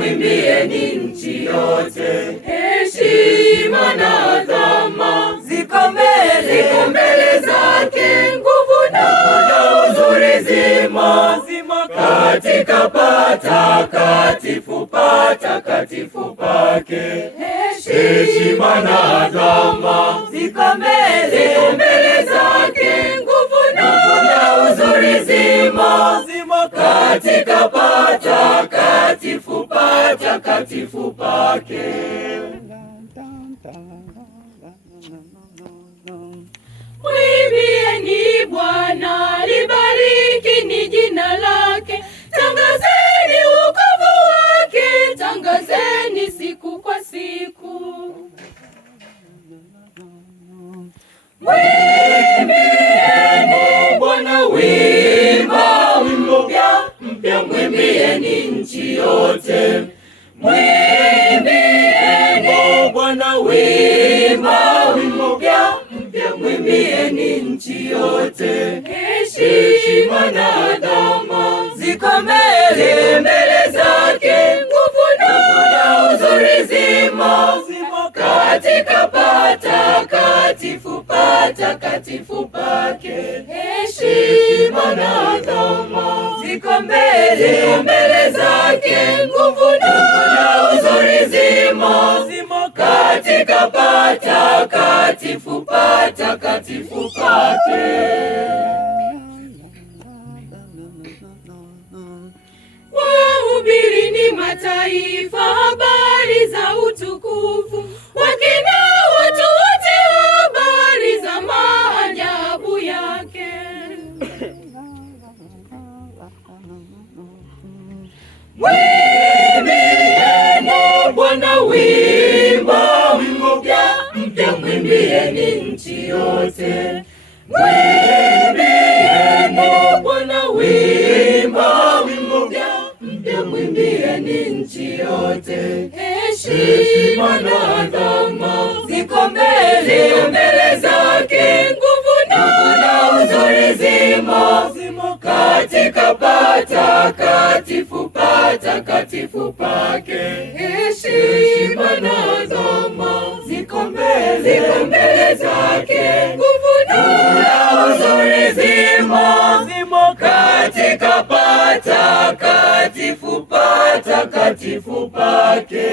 mwimbieni nchi yote. Heshima na adhama ziko mbele zake, nguvu na uzuri zimo katika patakatifu pake. Heshima na adhama ziko mbele zake, nguvu na uzuri zimo katika patakatifu pake. Mwimbieni Bwana, libariki ni jina lake, tangazeni wokovu wake, tangazeni siku kwa siku. Mwimbieni Bwana wimbo mpya, mwimbieni nchi yote. Mwimbieni Bwana wimbo mpya, mwimbieni nchi yote. Heshima na adhama ziko mbele zake, nguvu na uzuri zimo katika patakatifu pake. Heshima na adhama ziko mbele zake, nguvu na uzuri zimo katika patakatifu pake. Wahubirini mataifa habari za utukufu wake, na watu wote habari za maajabu yake. Mwimbieni Bwana wimbo mpya, mwimbieni nchi yote. Mwimbieni Bwana wimbo mpya, mwimbieni nchi yote. Heshima na adhama ziko mbele zake, nguvu na uzuri zimo katika patakatifu pake. Heshima na adhama ziko mbele zake, nguvu na uzuri zimo katika patakatifu pake.